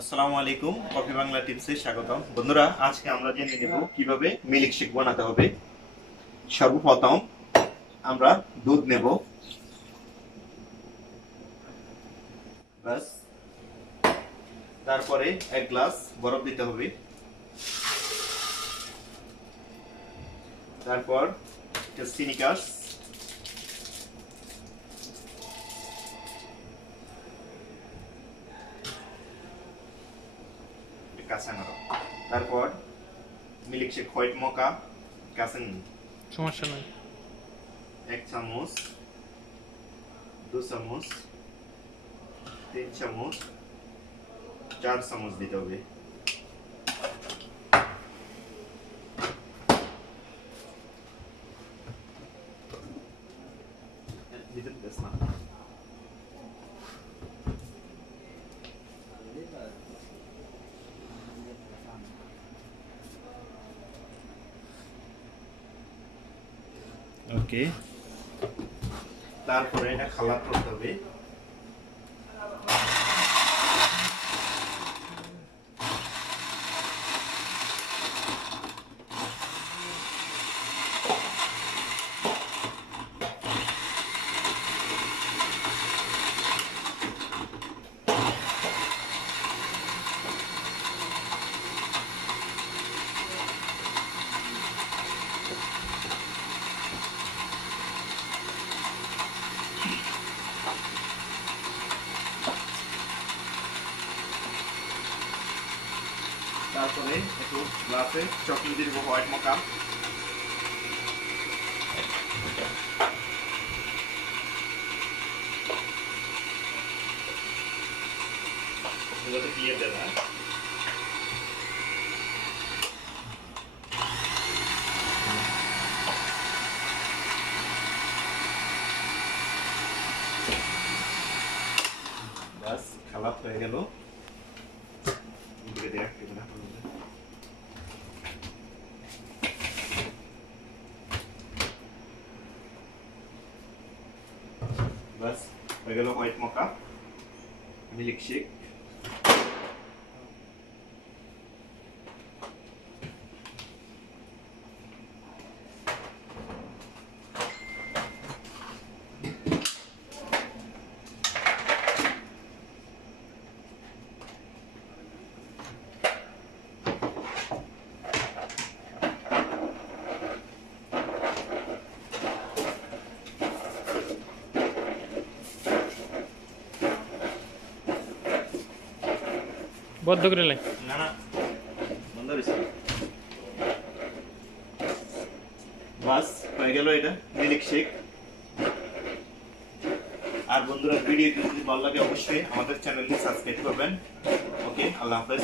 আসসালামু আলাইকুম, কফি বাংলা টিপসে স্বাগতম। বন্ধুরা, আজকে আমরা জেনে নেব কিভাবে মিল্কশেক বানাতে হবে। সর্বপ্রথম আমরা দুধ নেব, বাস। তারপরে এক গ্লাস বরফ দিতে হবে। তারপর সিনিকাস, কাঁচানারক। তারপর মিল্কশেক হোয়াইট মোকা কাঁচান, সমস্যা নাই। 1 চামচ, 2 চামচ, 3 চামচ, 4 চামচ দিতে হবে। ওকে, তারপরে এটা খালাত করতে হবে। তারপরে একটু গ্লাসে চকলেট দিয়ে দেবো, হোয়াইট মোকা। এগুলোতে দিয়ে দেবে। বাস, খালাপ হয়ে গেল। বাস, হয়ে গেল হোয়াইট মোকা মিল্কশেক। বদ্ধ করে লাই। না না, বন্ধ হয়েছে। বাস, হয়ে গেল এটা মিল্কশেক। আর বন্ধুরা, ভিডিও যদি ভালো লাগে অবশ্যই আমাদের চ্যানেলটি সাবস্ক্রাইব করবেন। ওকে, আল্লাহ হাফেজ।